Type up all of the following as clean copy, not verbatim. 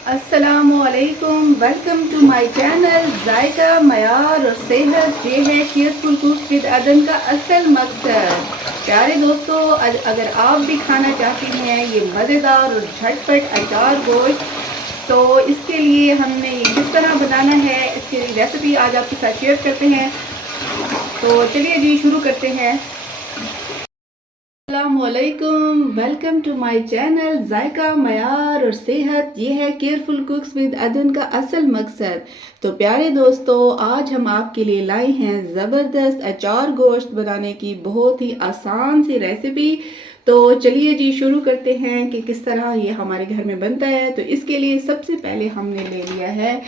अस्सलामुअलैकुम, welcome to my channel जायका मयार और सेहत। ये है केयरफुल कुक्स विद अदन का असल मकसद। प्यारे दोस्तों, अगर आप भी खाना चाहते हैं ये मज़ेदार और झटपट अचार गोश्त, तो इसके लिए हमने ये किस तरह बनाना है इसकी रेसिपी आज आपके साथ शेयर करते हैं। तो चलिए जी शुरू करते हैं। अस्सलामुअलैकुम, वेलकम टू माय चैनल जायका मयार और सेहत। ये है केयरफुल कुक्स विद अदन का असल मकसद। तो प्यारे दोस्तों, आज हम आपके लिए लाए हैं ज़बरदस्त अचार गोश्त बनाने की बहुत ही आसान सी रेसिपी। तो चलिए जी शुरू करते हैं कि किस तरह ये हमारे घर में बनता है। तो इसके लिए सबसे पहले हमने ले लिया है,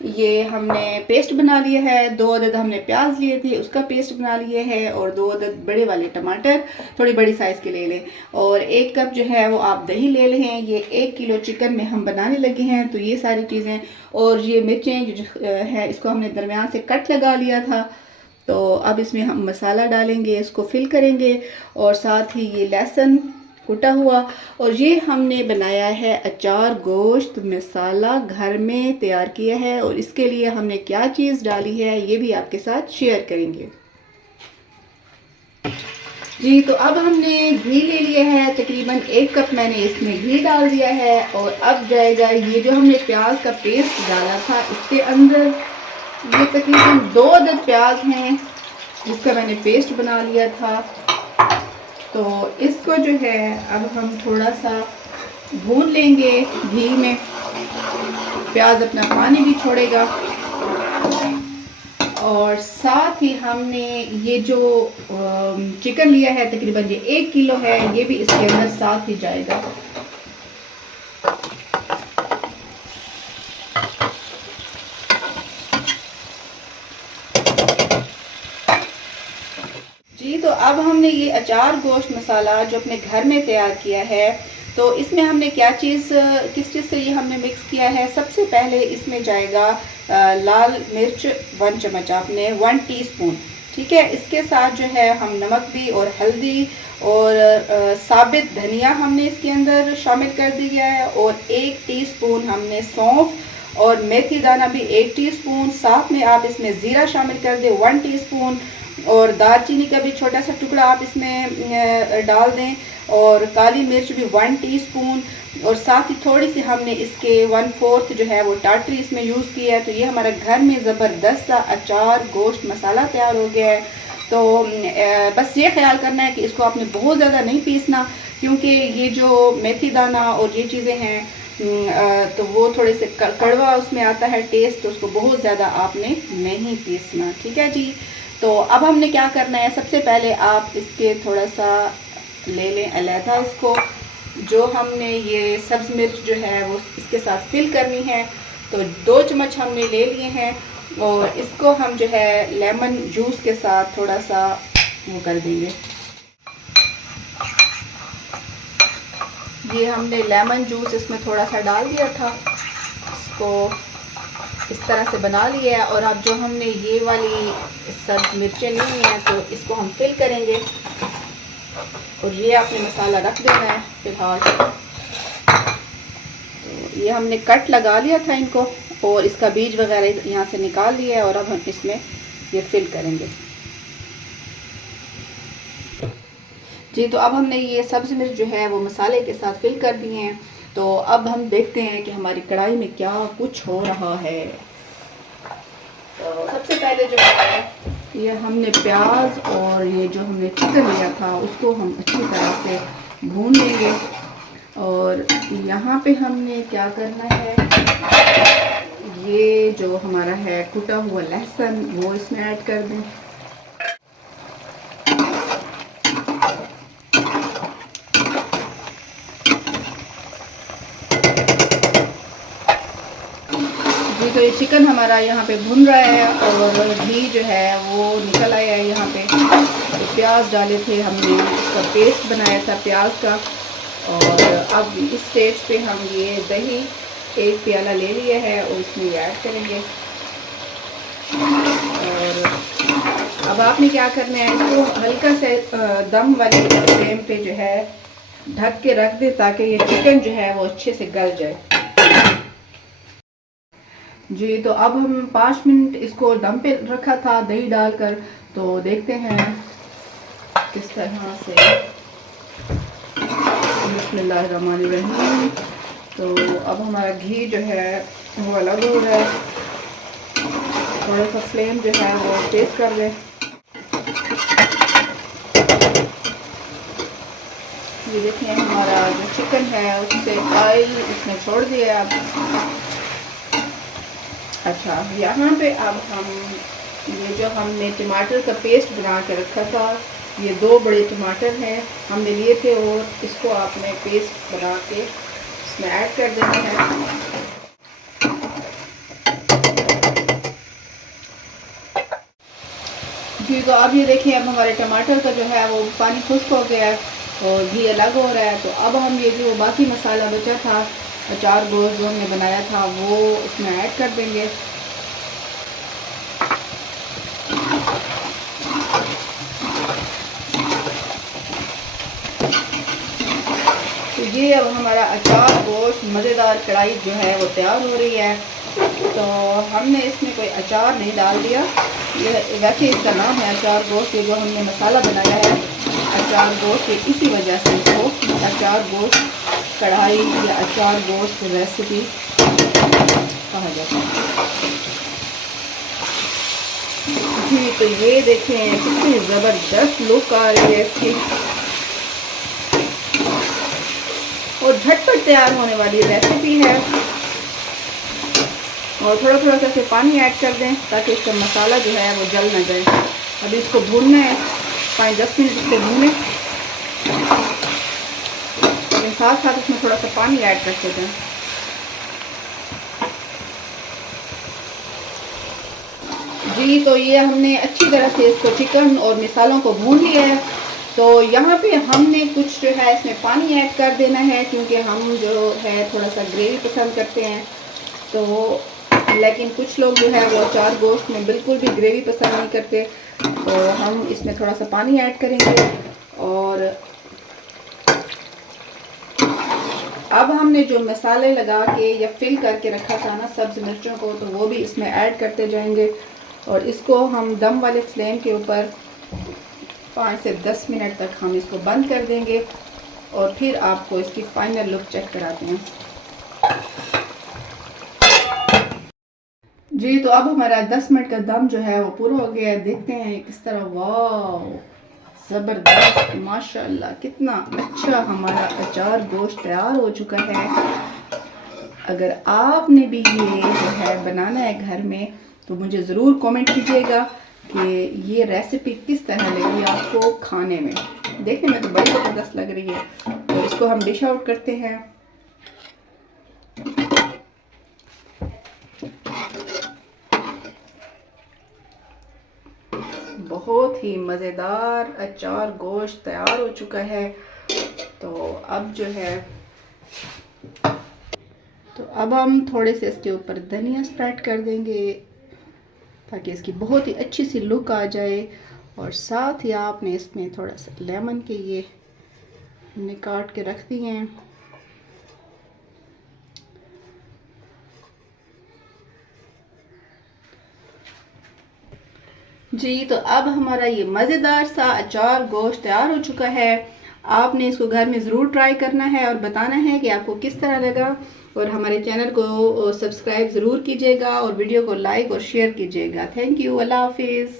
ये हमने पेस्ट बना लिया है। 2 अदद हमने प्याज लिए थे, उसका पेस्ट बना लिए है। और 2 अदद बड़े वाले टमाटर थोड़ी बड़ी साइज़ के ले लें। और 1 कप जो है वो आप दही ले लें। ये 1 किलो चिकन में हम बनाने लगे हैं, तो ये सारी चीज़ें। और ये मिर्चें जो है इसको हमने दरमियान से कट लगा लिया था। तो अब इसमें हम मसाला डालेंगे, इसको फिल करेंगे। और साथ ही ये लहसुन कुटा हुआ। और ये हमने बनाया है अचार गोश्त मसाला, घर में तैयार किया है। और इसके लिए हमने क्या चीज़ डाली है ये भी आपके साथ शेयर करेंगे जी। तो अब हमने घी ले लिया है, तकरीबन 1 कप मैंने इसमें घी डाल दिया है। और अब जाएगा ये जो हमने प्याज का पेस्ट डाला था इसके अंदर। ये तकरीबन 2 अदद प्याज हैं जिसका मैंने पेस्ट बना लिया था। तो इसको जो है अब हम थोड़ा सा भून लेंगे घी में। प्याज अपना पानी भी छोड़ेगा। और साथ ही हमने ये जो चिकन लिया है, तकरीबन ये 1 किलो है, ये भी इसके अंदर साथ ही जाएगा। जी, तो अब हमने ये अचार गोश्त मसाला जो अपने घर में तैयार किया है, तो इसमें हमने क्या चीज़ किस चीज़ से ये हमने मिक्स किया है। सबसे पहले इसमें जाएगा लाल मिर्च 1 चम्मच, आपने 1 टीस्पून, ठीक है। इसके साथ जो है हम नमक भी और हल्दी और साबित धनिया हमने इसके अंदर शामिल कर दिया है। और 1 टीस्पून हमने सौंफ और मेथी दाना भी 1 टीस्पून। साथ में आप इसमें ज़ीरा शामिल कर दें 1 टीस्पून। और दालचीनी का भी छोटा सा टुकड़ा आप इसमें डाल दें। और काली मिर्च भी 1 टीस्पून। और साथ ही थोड़ी सी हमने इसके 1/4 जो है वो टाटरी इसमें यूज़ किया है। तो ये हमारा घर में ज़बरदस्त सा अचार गोश्त मसाला तैयार हो गया है। तो बस ये ख्याल करना है कि इसको आपने बहुत ज़्यादा नहीं पीसना, क्योंकि ये जो मेथी दाना और ये चीज़ें हैं तो वो थोड़े से कड़वा उसमें आता है टेस्ट, तो उसको बहुत ज़्यादा आपने नहीं पीसना, ठीक है जी। तो अब हमने क्या करना है, सबसे पहले आप इसके थोड़ा सा ले लें अलहदा इसको। जो हमने ये सब्ज़ मिर्च जो है वो इसके साथ फिल करनी है, तो 2 चम्मच हमने ले लिए हैं। और इसको हम जो है लेमन जूस के साथ थोड़ा सा वो कर देंगे। ये हमने लेमन जूस इसमें थोड़ा सा डाल दिया था, इसको इस तरह से बना लिया है। और अब जो हमने ये वाली सब मिर्चें ली हैं तो इसको हम फिल करेंगे। और ये आपने मसाला रख देना है फिलहाल। तो ये हमने कट लगा लिया था इनको, और इसका बीज वगैरह यहाँ से निकाल लिया है। और अब हम इसमें ये फिल करेंगे जी। तो अब हमने ये सब्ज़ मिर्च जो है वो मसाले के साथ फिल कर दिए हैं। तो अब हम देखते हैं कि हमारी कढ़ाई में क्या कुछ हो रहा है। तो सबसे पहले जो है ये हमने प्याज और ये जो हमने चिकन लिया था उसको हम अच्छी तरह से भून लेंगे। और यहाँ पे हमने क्या करना है, ये जो हमारा है कुटा हुआ लहसुन वो इसमें ऐड कर दें। तो ये चिकन हमारा यहाँ पे भुन रहा है और घी जो है वो निकल आया है यहाँ पे। तो प्याज डाले थे हमने, इसका पेस्ट बनाया था प्याज का। और अब इस स्टेज पे हम ये दही 1 प्याला ले लिया है और इसमें ऐड करेंगे। और अब आपने क्या करना है, इसको हल्का से दम वाली फ्लेम पे जो है ढक के रख दें, ताकि ये चिकन जो है वो अच्छे से गल जाए। जी, तो अब हम 5 मिनट इसको दम पे रखा था दही डालकर, तो देखते हैं किस तरह से। बिस्मिल्लाहिर्रहमानिर्रहीम। तो अब हमारा घी जो है वो अलग हो रहा है, थोड़ा सा फ्लेम जो है वो तेज़ कर दें। ये देखिए हमारा जो चिकन है उससे ऑयल इसने छोड़ दिया अब। अच्छा, यहाँ पे अब हम ये जो हमने टमाटर का पेस्ट बना के रखा था, ये 2 बड़े टमाटर हैं हमने लिए थे, और इसको आपने पेस्ट बना के इसमें ऐड कर देना है। जी, तो अब ये देखिए अब हमारे टमाटर का जो है वो पानी खुश्क हो गया है और घी अलग हो रहा है। तो अब हम ये जो बाकी मसाला बचा था, अचार गोश्त जो हमने बनाया था, वो इसमें ऐड कर देंगे। तो ये अब हमारा अचार गोश्त मज़ेदार कढ़ाई जो है वो तैयार हो रही है। तो हमने इसमें कोई अचार नहीं डाल दिया, ये वैसे इसका नाम है अचार गोश्त। ये जो हमने मसाला बनाया है अचार गोश्त, ये इसी वजह से इसको अचार गोश्त कढ़ाई या अचार गोश्त रेसिपी कहा जाता है। जी, तो ये देखें कितनी ज़बरदस्त लुक आ रही है इसकी, और झटपट तैयार होने वाली रेसिपी है। और थोड़ा थोड़ा सा पानी ऐड कर दें ताकि इसका मसाला जो है वो जल ना जाए। अभी इसको भूनना है, 5-10 मिनट इसको भूनें, लेकिन साथ साथ इसमें थोड़ा सा पानी ऐड करते जाएं। जी, तो ये हमने अच्छी तरह से इसको चिकन और मसालों को भून लिया है। तो यहाँ पे हमने कुछ जो है इसमें पानी ऐड कर देना है, क्योंकि हम जो है थोड़ा सा ग्रेवी पसंद करते हैं। तो लेकिन कुछ लोग जो है वो अचार गोश्त में बिल्कुल भी ग्रेवी पसंद नहीं करते, तो हम इसमें थोड़ा सा पानी ऐड करेंगे। और अब हमने जो मसाले लगा के या फिल करके रखा था ना सब्ज़ मिर्चों को, तो वो भी इसमें ऐड करते जाएंगे, और इसको हम दम वाले फ्लेम के ऊपर 5 से 10 मिनट तक हम इसको बंद कर देंगे, और फिर आपको इसकी फाइनल लुक चेक कराते हैं। जी, तो अब हमारा 10 मिनट का दम जो है वो पूरा हो गया है। देखते हैं किस तरह, वाह ज़बरदस्त, माशाल्लाह कितना अच्छा हमारा अचार गोश्त तैयार हो चुका है। अगर आपने भी ये जो है बनाना है घर में, तो मुझे ज़रूर कमेंट कीजिएगा कि ये रेसिपी किस तरह लगी आपको खाने में। देखने में तो बड़ी ज़बरदस्त लग रही है। तो इसको हम डिश आउट करते हैं। बहुत ही मज़ेदार अचार गोश्त तैयार हो चुका है। तो अब जो है, तो अब हम थोड़े से इसके ऊपर धनिया स्प्रेड कर देंगे ताकि इसकी बहुत ही अच्छी सी लुक आ जाए। और साथ ही आपने इसमें थोड़ा सा लेमन के ये हमने काट के रख दिए हैं। जी, तो अब हमारा ये मज़ेदार सा अचार गोश्त तैयार हो चुका है। आपने इसको घर में ज़रूर ट्राई करना है और बताना है कि आपको किस तरह लगा, और हमारे चैनल को सब्सक्राइब ज़रूर कीजिएगा और वीडियो को लाइक और शेयर कीजिएगा। थैंक यू, अल्लाह हाफिज़।